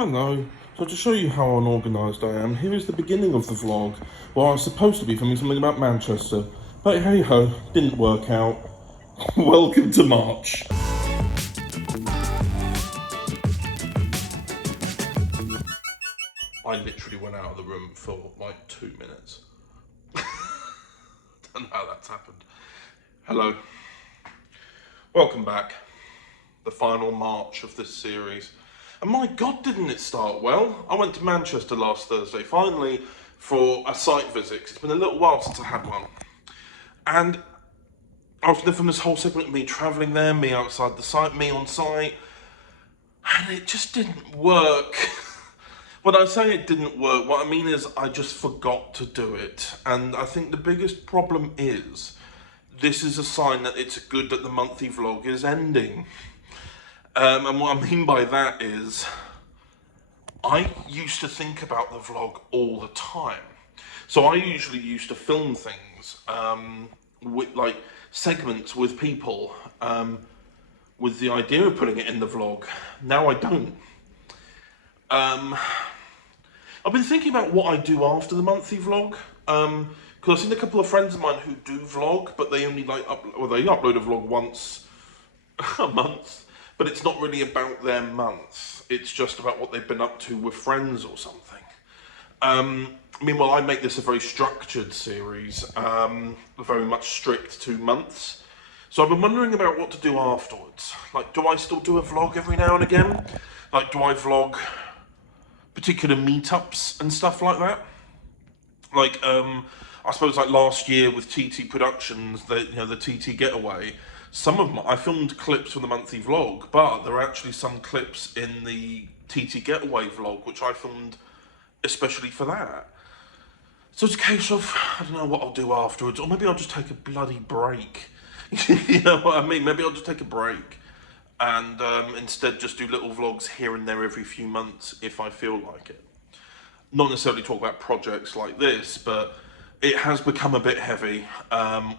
Hello. So to show you how unorganised I am, here is the beginning of the vlog, where I was supposed to be filming something about Manchester, but hey ho, didn't work out. Welcome to March. I literally went out of the room for like 2 minutes. Don't know how that's happened. Hello. Welcome back. The final March of this series. And my God, didn't it start well? I went to Manchester last Thursday, finally, for a site visit. It's been a little while since I had one. And I was living this whole segment of me travelling there, me outside the site, me on site. And it just didn't work. When I say it didn't work, what I mean is I just forgot to do it. And I think the biggest problem is, this is a sign that it's good that the monthly vlog is ending. And what I mean by that is, I used to think about the vlog all the time. So I usually used to film things with like segments with people with the idea of putting it in the vlog. Now I don't. I've been thinking about what I do after the monthly vlog. Because I've seen a couple of friends of mine who do vlog, but they only like they upload a vlog once a month. But it's not really about their month. It's just about what they've been up to with friends or something. Meanwhile, I make this a very structured series, very much strict 2 months. So I've been wondering about what to do afterwards. Like, do I still do a vlog every now and again? Like, do I vlog particular meetups and stuff like that? Like, I suppose like last year with TT Productions, the TT Getaway, I filmed clips from the monthly vlog, but there are actually some clips in the TT Getaway vlog which I filmed especially for that. So it's a case of, I don't know what I'll do afterwards, or maybe I'll just take a bloody break. You know what I mean? Maybe I'll just take a break and instead just do little vlogs here and there every few months if I feel like it. Not necessarily talk about projects like this, but it has become a bit heavy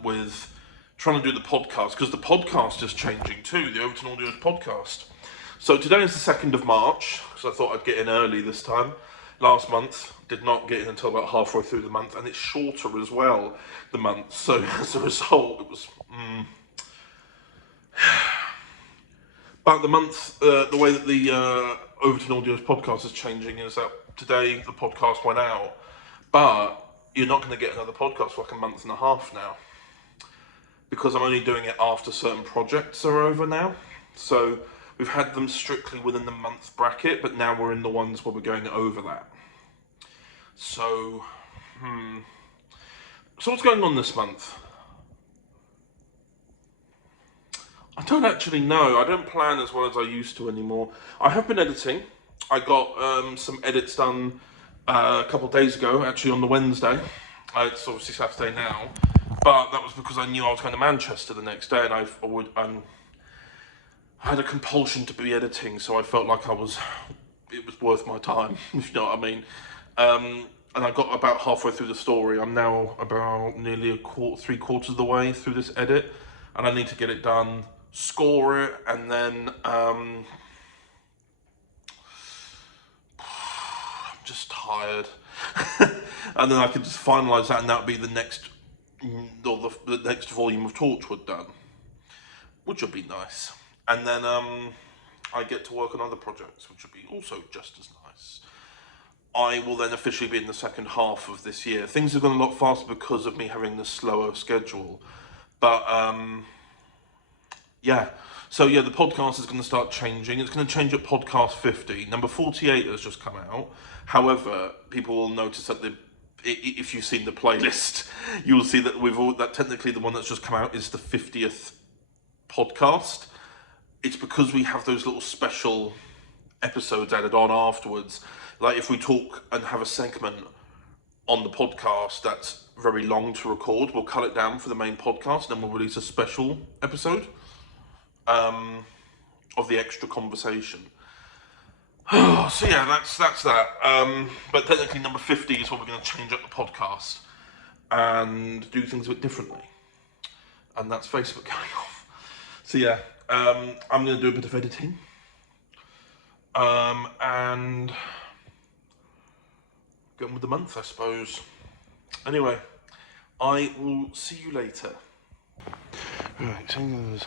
with trying to do the podcast, because the podcast is changing too, the Overton Audio's podcast. So today is the 2nd of March, so I thought I'd get in early this time. Last month, did not get in until about halfway through the month, and it's shorter as well, the month. So as a result, it was... But the month, the way that the Overton Audio's podcast is changing is that today the podcast went out, but you're not going to get another podcast for like a month and a half now, because I'm only doing it after certain projects are over now. So we've had them strictly within the month bracket, but now we're in the ones where we're going over that. So, So what's going on this month? I don't actually know. I don't plan as well as I used to anymore. I have been editing. I got some edits done a couple of days ago, actually on the Wednesday. It's obviously Saturday now, but that was because I knew I was going to Manchester the next day, and I had a compulsion to be editing, so I felt like it was worth my time, if you know what I mean. And I got about halfway through the story. I'm now about nearly 3/4 of the way through this edit, and I need to get it done, score it, and then I'm just tired. And then I can just finalise that, and that'll be the next, or the next volume of Torchwood done, which will be nice. And then I get to work on other projects, which will be also just as nice. I will then officially be in the second half of this year. Things have gone a lot faster because of me having the slower schedule. But yeah, so yeah, the podcast is going to start changing. It's going to change at podcast 50. Number 48 has just come out. However, people will notice that if you've seen the playlist, you will see that that technically the one that's just come out is the 50th podcast. It's because we have those little special episodes added on afterwards. Like if we talk and have a segment on the podcast that's very long to record, we'll cut it down for the main podcast, and then we'll release a special episode of the extra conversation. So yeah, that's that. But technically number 50 is when we're going to change up the podcast and do things a bit differently. And that's Facebook going off. So yeah, I'm going to do a bit of editing. And get on with the month, I suppose. Anyway, I will see you later. Right, seeing as,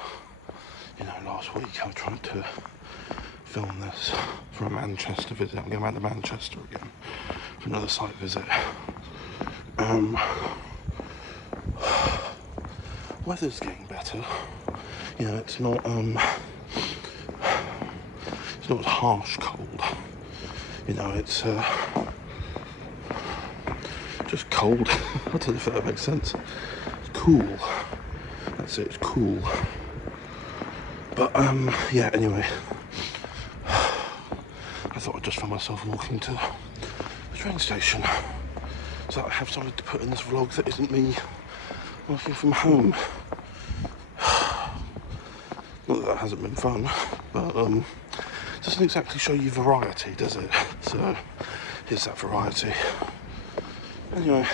last week I tried to film this for a Manchester visit. I'm going back to Manchester again for another site visit. Weather's getting better. It's not harsh cold. It's just cold. I don't know if that makes sense. It's cool. That's it, it's cool. But yeah, anyway. I thought I'd just find myself walking to the train station. So I have something to put in this vlog that isn't me working from home. Not that hasn't been fun, but doesn't exactly show you variety, does it? So here's that variety. Anyway,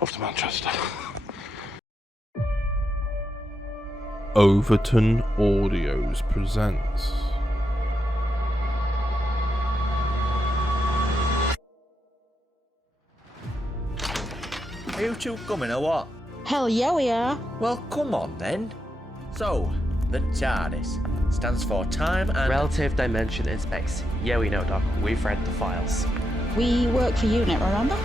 off to Manchester. Overton Audios presents. Are you two coming or what? Hell yeah, we are. Well, come on then. So, the TARDIS stands for Time and... Relative Dimension Inspects. Yeah, we know, Doc. We've read the files. We work for UNIT, remember?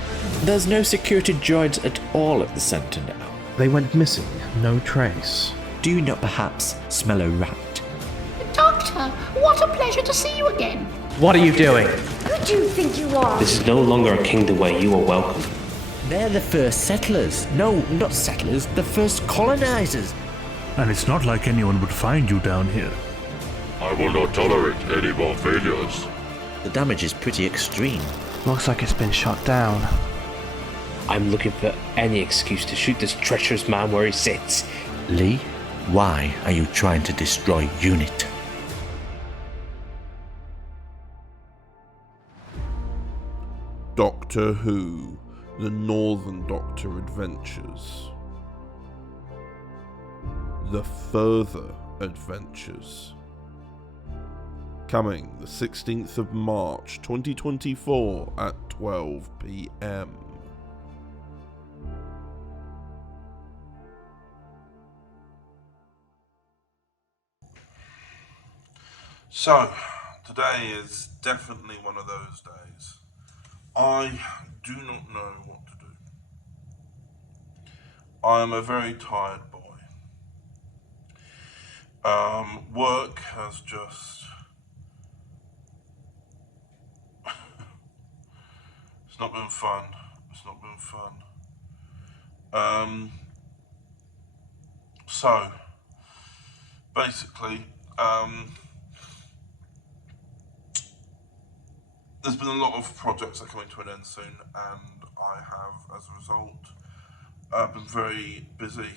There's no security droids at all at the centre now. They went missing, no trace. Do you not perhaps smell a rat? Doctor, what a pleasure to see you again. What are you doing? Who do you think you are? This is no longer a kingdom where you are welcome. They're the first settlers. No, not settlers, the first colonizers. And it's not like anyone would find you down here. I will not tolerate any more failures. The damage is pretty extreme. Looks like it's been shot down. I'm looking for any excuse to shoot this treacherous man where he sits. Lee, why are you trying to destroy UNIT? Doctor Who, The Northern Doctor Adventures. The Further Adventures. Coming the 16th of March 2024 at 12 PM. So, today is definitely one of those days. I do not know what to do. I am a very tired boy. Work has just... it's not been fun. It's not been fun. So, basically, there's been a lot of projects that are coming to an end soon, and I have, as a result, been very busy.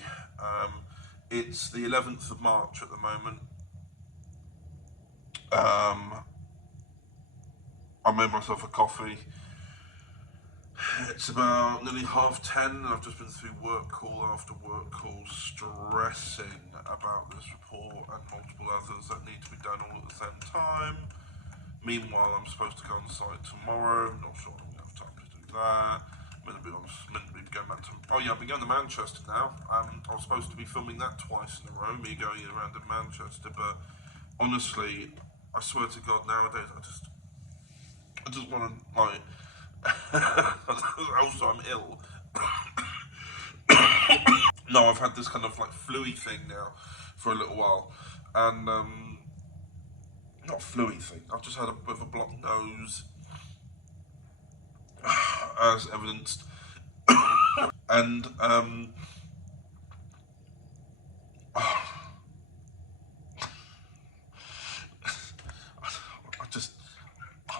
It's the 11th of March at the moment. I made myself a coffee. It's about nearly 10:30, and I've just been through work call after work call, stressing about this report and multiple others that need to be done all at the same time. Meanwhile, I'm supposed to go on site tomorrow. Not sure I'm going to have time to do that. I'm meant to be going back to... Oh yeah, I've been going to Manchester now. I was supposed to be filming that twice in a row, me going around in Manchester, but honestly, I swear to God, nowadays, I just want to, like... also, I'm ill. No, I've had this kind of, like, flu-y thing now for a little while, and, not flu-y thing, I've just had a bit of a blocked nose, as evidenced, and, I'm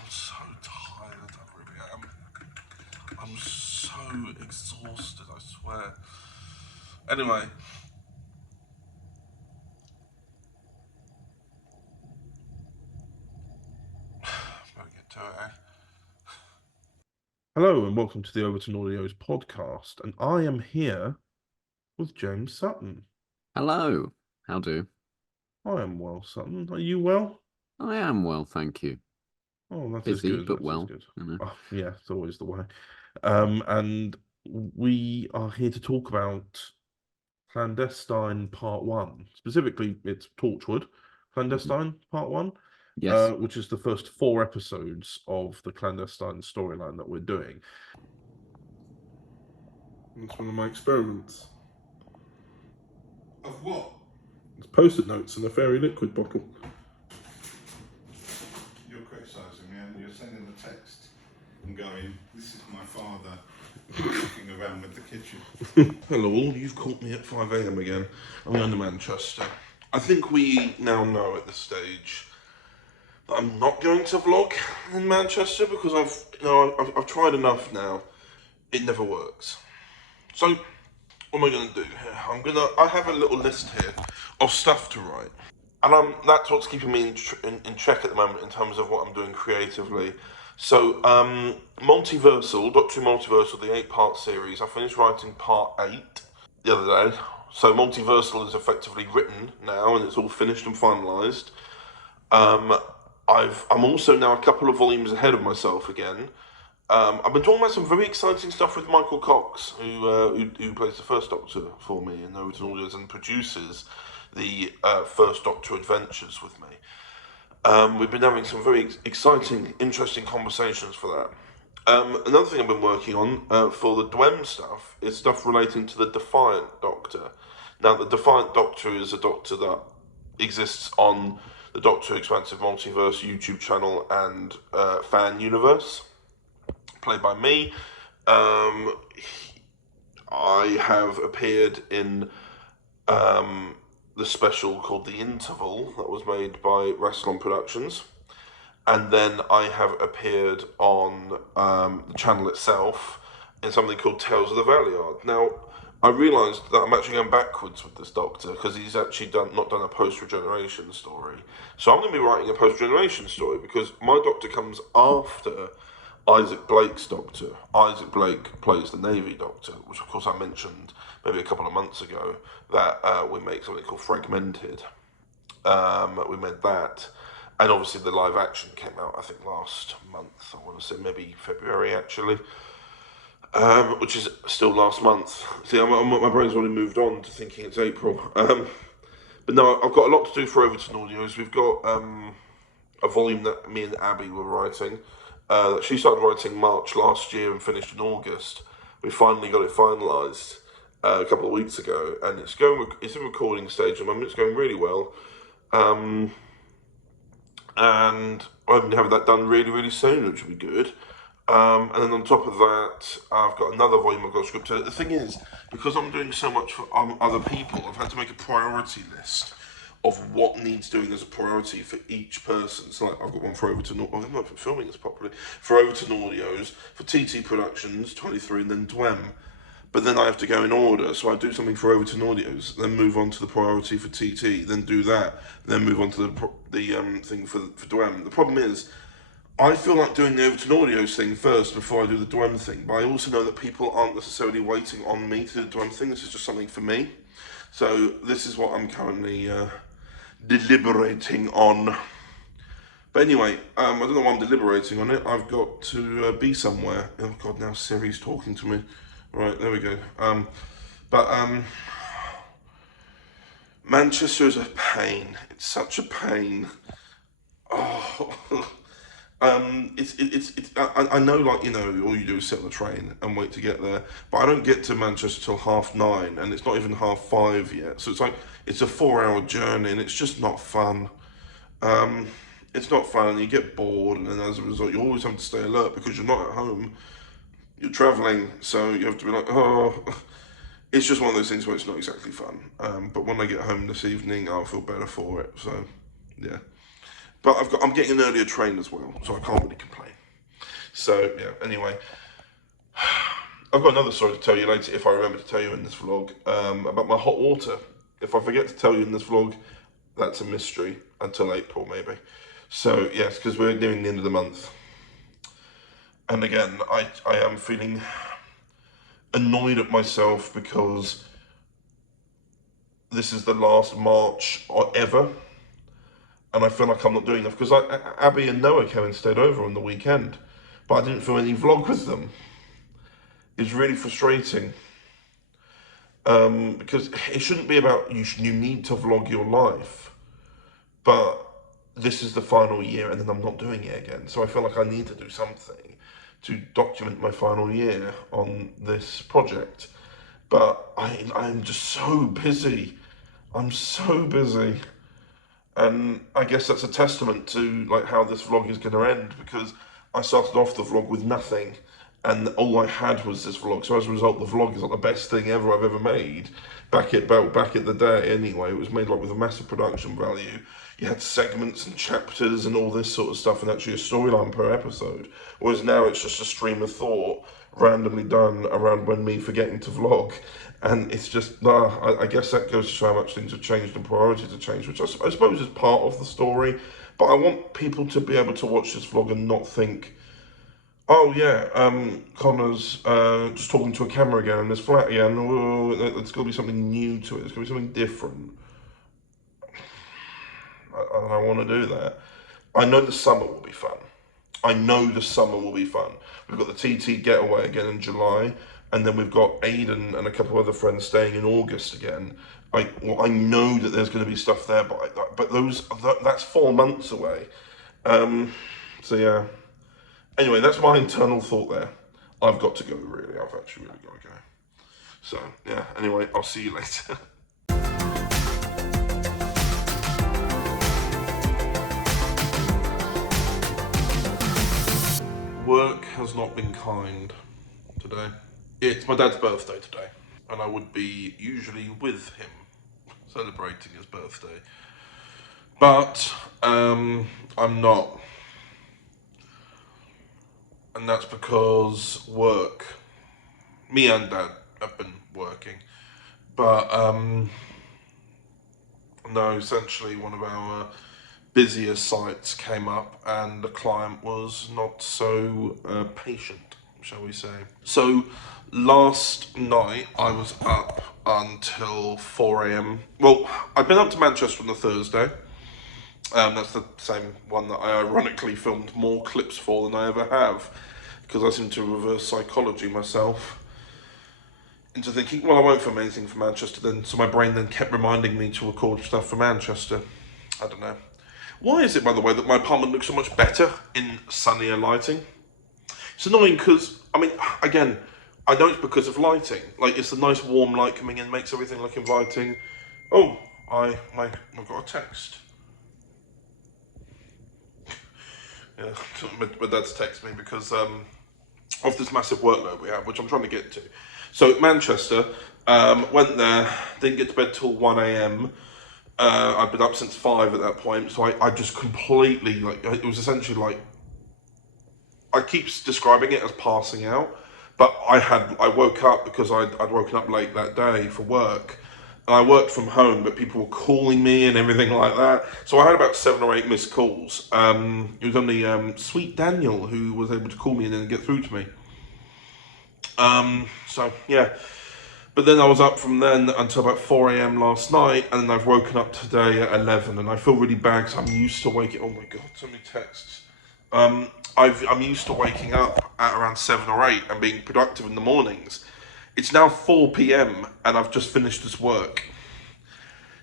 so tired, I really am. I'm so exhausted, I swear. Anyway. Better get to it, eh? Hello and welcome to the Overton Audios podcast, and I am here with James Sutton. Hello, how do? I am well, Sutton. Are you well? I am well, thank you. Oh, that is Busy, good. but That is well. good. You know. Oh, yeah, it's always the way. And we are here to talk about Clandestine Part 1. Specifically, it's Torchwood Clandestine Part 1, Yes. which is the first 4 episodes of the Clandestine storyline that we're doing. It's one of my experiments. Of what? It's post-it notes in a fairy liquid bottle. You're criticising me and you're sending the text and going, this is my father walking around with the kitchen. Hello all, you've caught me at 5 AM again. I'm going to Manchester. I think we now know at this stage that I'm not going to vlog in Manchester because I've tried enough now. It never works. So what am I going to do here? I have a little list here of stuff to write. And that's what's keeping me in check at the moment in terms of what I'm doing creatively. So, Multiversal, Doctor Who Multiversal, the 8-part series, I finished writing part 8 the other day. So Multiversal is effectively written now and it's all finished and finalised. I'm also now a couple of volumes ahead of myself again. I've been talking about some very exciting stuff with Michael Cox, who plays the first Doctor for me in Overton Audios and produces the first Doctor adventures with me. We've been having some very exciting, interesting conversations for that. Another thing I've been working on for the DWEM stuff is stuff relating to the Defiant Doctor. Now, the Defiant Doctor is a Doctor that exists on the Doctor Who Expansive Multiverse YouTube channel and fan universe, played by me. I have appeared in the special called The Interval that was made by Rassilon Productions, and then I have appeared on the channel itself in something called Tales of the Valeyard. Now, I realised that I'm actually going backwards with this Doctor because he's actually not done a post-regeneration story. So I'm going to be writing a post-regeneration story because my Doctor comes after Isaac Blake's Doctor. Isaac Blake plays the Navy Doctor, which of course I mentioned maybe a couple of months ago, that we make something called Fragmented. We made that, and obviously the live action came out, I think, last month. I want to say maybe February, actually, which is still last month. See, my brain's already moved on to thinking it's April. But no, I've got a lot to do for Overton Audios. We've got a volume that me and Abby were writing. She started writing March last year and finished in August. We finally got it finalised a couple of weeks ago, and it's in recording stage at the moment. It's going really well, and I'm going to have that done really, really soon, which will be good. And then on top of that, I've got another volume I've got scripted. The thing is, because I'm doing so much for other people, I've had to make a priority list of what needs doing as a priority for each person. So like, I've got one for Overton, I'm not filming this properly, for Overton Audios, for TT Productions, 23, and then DWEM. But then I have to go in order, so I do something for Overton Audios, then move on to the priority for TT, then do that, then move on to the thing for DWEM. The problem is, I feel like doing the Overton Audios thing first before I do the DWEM thing, but I also know that people aren't necessarily waiting on me to do the DWEM thing. This is just something for me. So this is what I'm currently deliberating on. But anyway, I don't know why I'm deliberating on it. I've got to be somewhere. Oh God, now Siri's talking to me. Right, there we go. Manchester is a pain. It's such a pain. Oh, I know, like, you know, all you do is sit on the train and wait to get there. But I don't get to Manchester till 9:30, and it's not even 5:30 yet. So it's like, it's a 4-hour journey, and it's just not fun. It's not fun, and you get bored, and then as a result, you always have to stay alert because you're not at home. You're travelling, so you have to be like, oh. It's just one of those things where it's not exactly fun. But when I get home this evening, I'll feel better for it. So, yeah. But I'm getting an earlier train as well, so I can't really complain. So, yeah, anyway. I've got another story to tell you later, if I remember to tell you in this vlog, about my hot water. If I forget to tell you in this vlog, that's a mystery until April, maybe. So, yes, because we're nearing the end of the month. And again, I am feeling annoyed at myself because this is the last March ever and I feel like I'm not doing enough, because Abby and Noah came and stayed over on the weekend, but I didn't film any vlog with them. It's really frustrating, because it shouldn't be about you need to vlog your life, but this is the final year and then I'm not doing it again. So I feel like I need to do something to document my final year on this project. But I'm just so busy. I'm so busy. And I guess that's a testament to like how this vlog is going to end, because I started off the vlog with nothing and all I had was this vlog. So as a result, the vlog is like the best thing ever I've ever made. Back at the day anyway, it was made like with a massive production value. You had segments and chapters and all this sort of stuff, and actually a storyline per episode. Whereas now it's just a stream of thought randomly done around when me forgetting to vlog. And it's just, I guess that goes to show how much things have changed and priorities have changed, which I suppose is part of the story. But I want people to be able to watch this vlog and not think, oh yeah, Connor's just talking to a camera again in this flat again. Oh, there's got to be something new to it. There's got to be something different. I don't want to do that. I know the summer will be fun. I know the summer will be fun. We've got the TT getaway again in July, and then we've got Aiden and a couple of other friends staying in August again. I know that there's going to be stuff there, but that's 4 months away. So yeah. Anyway, that's my internal thought there. I've got to go, really. I've actually really got to go. So yeah. Anyway, I'll see you later. Work has not been kind today. It's my dad's birthday today, and I would be usually with him, celebrating his birthday. But I'm not. And that's because work. Me and Dad have been working. But no, essentially one of our busier sites came up and the client was not so patient, shall we say. So last night I was up until 4 a.m. Well, I've been up to Manchester on the Thursday. That's the same one that I ironically filmed more clips for than I ever have, because I seem to reverse psychology myself into thinking, well, I won't film anything for Manchester then, so my brain then kept reminding me to record stuff for Manchester. I don't know. Why is it, by the way, that my apartment looks so much better in sunnier lighting? It's annoying because, I mean, again, I know it's because of lighting. Like, it's a nice warm light coming in, makes everything look inviting. Oh, I've got a text. Yeah, my dad's texted me because of this massive workload we have, which I'm trying to get to. So Manchester, went there, didn't get to bed till 1 a.m. I'd been up since 5 at that point, so I just completely, like, it was essentially like, I keep describing it as passing out, but I woke up because I'd woken up late that day for work, and I worked from home, but people were calling me and everything like that, so I had about 7 or 8 missed calls. It was only Sweet Daniel who was able to call me and then get through to me. So yeah. But then I was up from then until about 4 a.m. last night, and then I've woken up today at 11, and I feel really bad because I'm used to waking. Oh my god, so many texts. I'm used to waking up at around 7 or 8 and being productive in the mornings. It's now 4 p.m. and I've just finished this work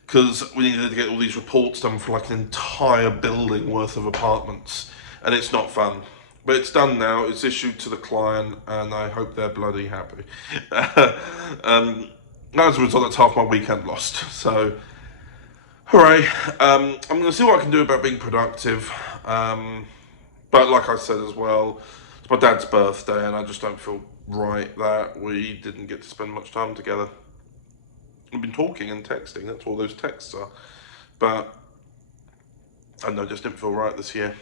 because we needed to get all these reports done for like an entire building worth of apartments, and it's not fun. But it's done now, it's issued to the client, and I hope they're bloody happy. As a result, that's half my weekend lost. So, hooray. I'm going to see what I can do about being productive. But like I said as well, it's my dad's birthday, and I just don't feel right that we didn't get to spend much time together. We've been talking and texting, that's all those texts are. But, I don't know, just didn't feel right this year.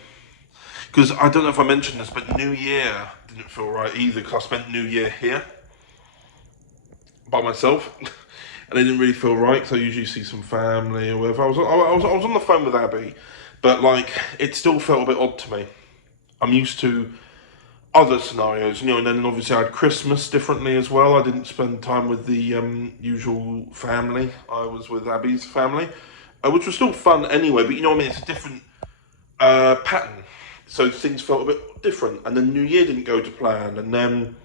Because I don't know if I mentioned this, but New Year didn't feel right either, because I spent New Year here by myself, and it didn't really feel right, because I usually see some family or whatever. I was on the phone with Abby, but like, it still felt a bit odd to me. I'm used to other scenarios, you know, and then obviously I had Christmas differently as well. I didn't spend time with the usual family. I was with Abby's family, which was still fun anyway. But you know what I mean? It's a different pattern, so things felt a bit different. And then New Year didn't go to plan, and then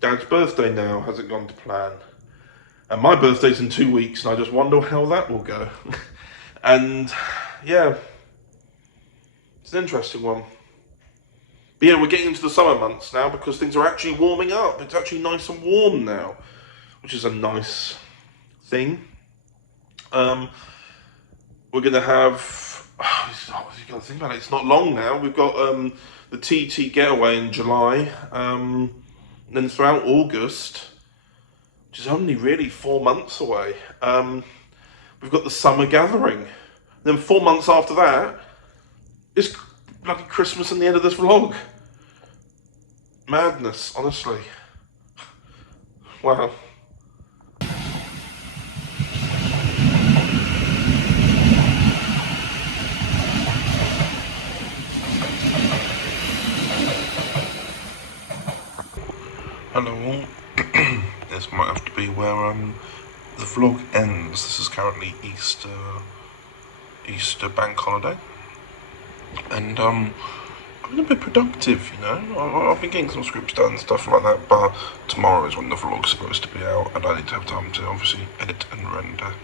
Dad's birthday now hasn't gone to plan, and my birthday's in 2 weeks, and I just wonder how that will go. And yeah, it's an interesting one. But yeah, we're getting into the summer months now because things are actually warming up. It's actually nice and warm now, which is a nice thing. We're going to have, you got to think about it, it's not long now. We've got the TT getaway in July, and then throughout August, which is only really 4 months away, we've got the summer gathering. Then 4 months after that, it's bloody Christmas and the end of this vlog. Madness, honestly. Wow. Hello all. This might have to be where the vlog ends. This is currently Easter bank holiday, and I've been a bit productive, you know. I've been getting some scripts done and stuff like that, but tomorrow is when the vlog's supposed to be out, and I need to have time to obviously edit and render.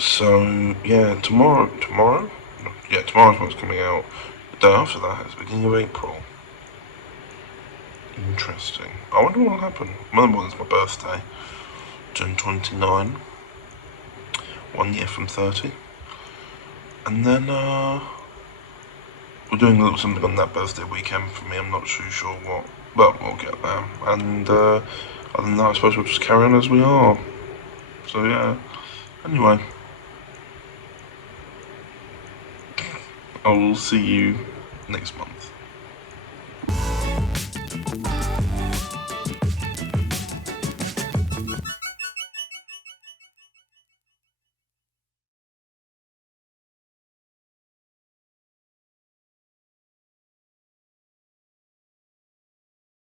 So yeah, tomorrow's when it's coming out. The day after that is the beginning of April. Interesting. I wonder what will happen. Remember, it's my birthday. Turn 29. 1 year from 30. And then, we're doing a little something on that birthday weekend for me. I'm not too sure what, but we'll get there. And, other than that, I suppose we'll just carry on as we are. So, yeah. Anyway. I'll see you next month.